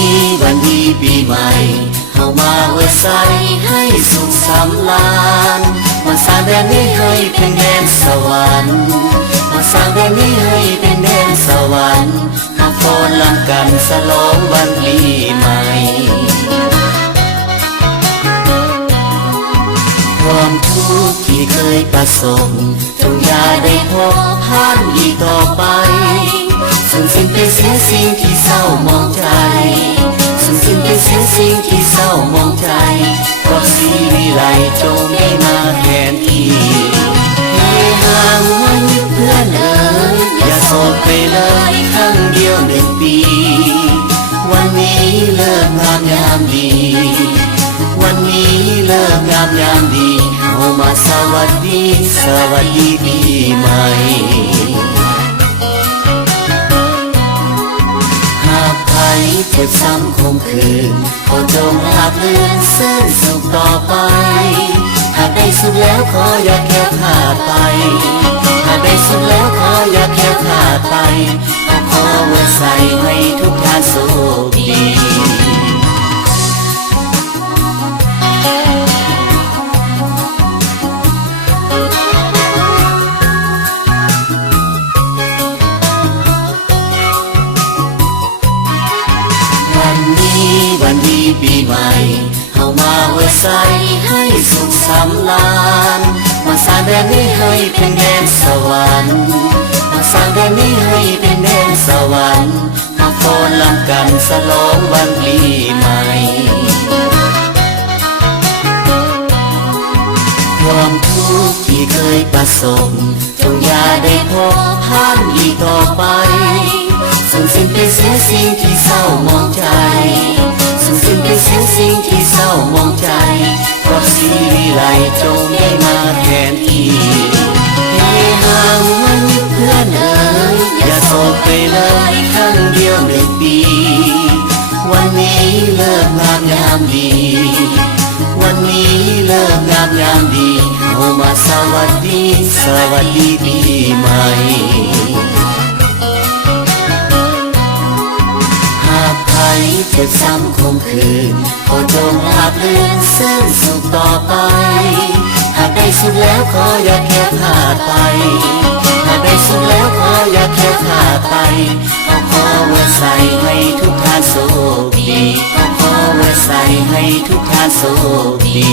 นี้วันดีปีใหม่เข้ามาอวยใส่ให้สุขสำราญมาสร้างแดนนี้ให้เป็นแดนสวรรค์มาสร้างแดนนี้ให้เป็นแดนสวรรค์มาฟ้อนรำกันฉลองวันปีใหม่ความทุกข์ที่เคยประสบจงอย่าได้พบผ่านอีกต่อไปสูญสิ้นไปเสียสิ่งที่เศร้ามองใจสูญสิ้นไปเสียสิ่งที่เศร้ามองใจเพราะสีวิไลจงได้มาแทนที่ให้ห่างวันเพื่อนเอ๋ยอย่าโศกไปเลยครั้งเดียว1 ปีวันนี้เลิกงามยามดีวันนี้เลิกงามยามดีเอามาสวัสดีปีใหม่หากใครเจ็บซ้ำคมคืนขอจงราบรื่นซื่นสุขต่อไปหากได้สุขแล้วขออย่าแค่ขาดไปหากได้สุขแล้วขออย่าแค่ขาดไปขอไว้ใส่ให้ทุกท่านโชคดีวันดีปีใหม่เข้ามาอวยใส่ให้สุขสำราญมาสร้างแดนนี้ให้เป็นแดนสวรรค์มาสร้างแดนนี้ให้เป็นแดนสวรรค์มาฟ้อนรำกันฉลองวันปีใหม่ความทุกข์ที่เคยประสบจงอย่าได้พบผ่านอีกต่อไปสูญสิ้นไปเสียสิ่งที่เศร้ามองใจสูญสิ้นไปเสียสิ่งที่เศร้ามองใจเพราะสีวิไลจงได้มาแทนที่ให้ห่างวันเพื่อนเอ๋ยอย่าโศกไปเลยครั้งเดียว1 ปีวันนี้เลิกงามยามดีวันนี้เลิกงามยามดีเอามาสวัสดีปีใหม่เจ็บซ้ำคมคืนขอจงราบรื่นซื่นสุขต่อไปหากได้สุขแล้วขออย่าแค่ขาดไปหากได้สุขแล้วขออย่าแค่ขาดไปขอไว้ใส่ให้ทุกท่านโชคดีขอไว้ใส่ให้ทุกท่านโชคดี